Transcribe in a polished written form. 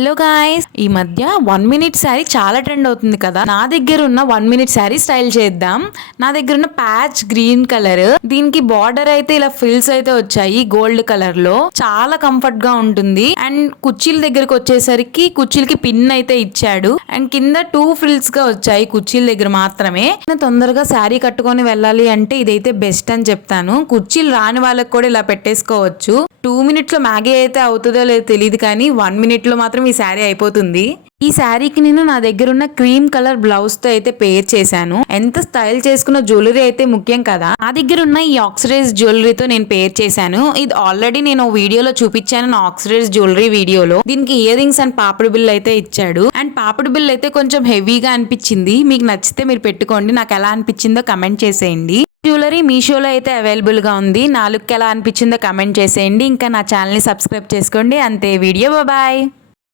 Hello guys, ఈ మధ్య 1 minute sari చాలా ట్రెండ్ అవుతుంది కదా. నా దగ్గర ఉన్న 1 మినిట్ శారీ స్టైల్ చేద్దాం. నా దగ్గర ఉన్న ప్యాచ్ గ్రీన్ కలర్, దీనికి బార్డర్ అయితే ఇలా ఫిల్స్ అయితే వచ్చాయి గోల్డ్ కలర్ లో. చాలా కంఫర్ట్ గా ఉంటుంది. అండ్ కుర్చీల దగ్గరకు వచ్చేసరికి కుర్చీలకి పిన్ అయితే ఇచ్చాడు. అండ్ కింద 2 ఫ్రిల్స్ గా వచ్చాయి కుర్చీల దగ్గర మాత్రమే. తొందరగా శారీ కట్టుకొని వెళ్ళాలి అంటే ఇదైతే బెస్ట్ అని చెప్తాను. కుర్చీలు రాని వాళ్ళకి కూడా ఇలా పెట్టేసుకోవచ్చు. 2 మినిట్స్ లో మ్యాగీ అయితే అవుతుందో లేదో తెలియదు, కానీ 1 మినిట్ లో మాత్రం ఈ శారీ అయిపోతుంది. ఈ శారీకి నేను నా దగ్గర ఉన్న క్రీమ్ కలర్ బ్లౌజ్ తో అయితే పేర్ చేశాను. ఎంత స్టైల్ చేసుకున్న జ్యువెలరీ అయితే ముఖ్యం కదా. నా దగ్గర ఉన్న ఈ ఆక్సిడైజ్ జ్యువెలరీతో నేను పేర్ చేశాను. ఇది ఆల్రెడీ నేను వీడియోలో చూపించాను, నా ఆక్సిడైజ్ జ్యువెలరీ వీడియోలో. దీనికి ear rings and papdi bill అయితే ఇచ్చాడు. అండ్ పాపిడి బిల్ అయితే కొంచెం హెవీగా అనిపించింది. మీకు నచ్చితే మీరు పెట్టుకోండి. నాకు ఎలా అనిపించిందో కమెంట్ చేసేయండి. జ్యువెలరీ మీషోలో అయితే అవైలబుల్ గా ఉంది. నా లుక్ ఎలా అనిపించిందో కమెంట్ చేసేయండి. ఇంకా నా ఛానల్ ని సబ్స్క్రైబ్ చేసుకోండి. అంతే. Video bye.